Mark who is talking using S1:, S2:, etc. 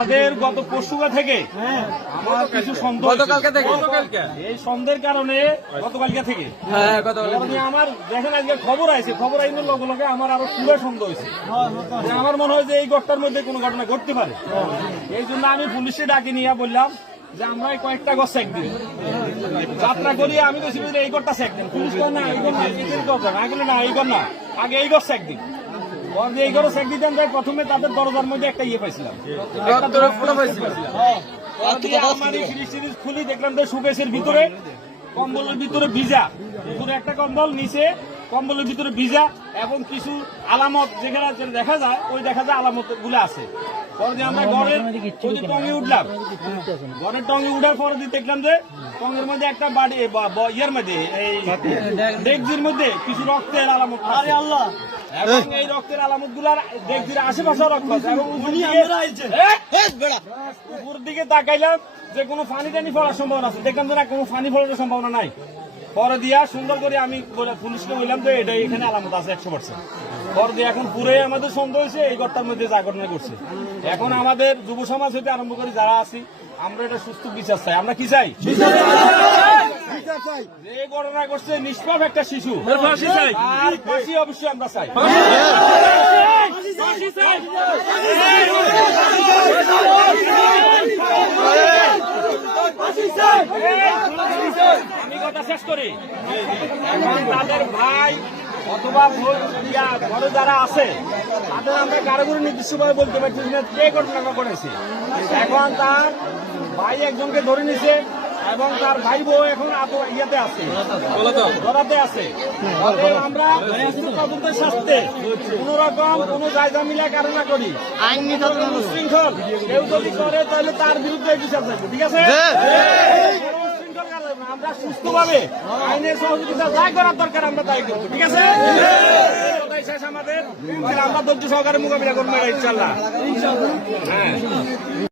S1: আমাদের গত পরশুকা থেকে আমার কিছু সন্দেহ এই সন্দেহের কারণে গতকালকে থেকে।
S2: হ্যাঁ
S1: আমার দেখেন আজকে খবর আছে খবর আইনের লগে লগে আমার আরও পুরো সন্দেহ হয়েছে। আমার মনে হয় যে এই ঘরটার মধ্যে কোনো ঘটনা ঘটতে পারে। এই জন্য আমি পুলিশে ডাকি নিয়ে বললাম যে আমরা কয়েকটা গছ এক দিন। যাত্রা করি আমি বলছি যে এই ঘরটা এক দিন। পুলিশ না এই ঘর না এই ঘর না আগে না এই ঘর না। আগে এই ঘর এক দিন। পর দিয়ে এই ঘরে প্রথমে তাদের দরজার মধ্যে একটা ইয়ে পাইছিলাম। সিরিজ খুলি দেখলাম যে সুকেশের ভিতরে কম্বলের ভিতরে ভিজা। উপরে একটা কম্বল নিচে কম্বলের ভিতরে ভিজা এবং কিছু আলামত যেখানে দেখা যায় ওই দেখা যায় আলামতগুলো আছে। পরে দিয়ে আমরা ঘরের ওই যে টঙ্গে উঠলাম। টঙ্গে উঠার পরে দেখলাম যে টঙ্গের মধ্যে একটা বাড়ি ইয়ের মধ্যে এই ডেকজির মধ্যে কিছু রক্তের আলামত আরে আল্লাহ। এবং এই রক্তের আলামতগুলার ডেকজির আশেপাশে রক্ত আছে। এবং উপর দিকে- উপর দিকে তাকাইলাম যে কোনো ফানি টানি ফলার সম্ভাবনা আছে। দেখলাম যে না কোনো ফানি ফলার সম্ভাবনা নাই। পরে দিয়া সুন্দর করে আমি পুলিশকে বললাম যে এটা এখানে আলামত আছে একশো পার্সেন্ট পরে দিয়ে এখন পুরোই আমাদের সন্দেহ হয়েছে এই ঘরটার মধ্যে যা ঘটনা করছে এখন আমাদের যুব সমাজ হতে আরম্ভ করে যারা আছি আমরা এটা সুস্থ বিচার চাই। আমরা কি চাই? যে ঘটনা করছে নিষ্পাপ একটা শিশু। আর ফাঁসি অবশ্যই আমরা চাই। কথা শেষ করি। এখন তাদের ভাই অথবা ঘরে যারা আছে তাদের আমরা কারোগুলো নির্দিষ্টভাবে বলতে পারছি না কে ঘটনাটা করেছে এখন তার ভাই একজনকে ধরে নিছে এবং তার ভাই বউ এখন আপ- ইয়েতে আছে। ধরাতে আছে। আমরা তদন্তের স্বার্থে কোন রকম কোন জায়গা মিলা কারণা করি। আইনি শৃঙ্খল কেউ যদি করে তাহলে তার বিরুদ্ধে বিচার থাকবে ঠিক আছে কোনো উচ্ছৃঙ্খল কাজ হবে না। আমরা সুস্থভাবে আইনের সহযোগিতা যাই করার দরকার, আমরা তাই করব। ঠিক আছে? আমাদের। আমরা ধৈর্য সহকারে মোকাবিলা করব ইনশাল্লাহ হ্যাঁ।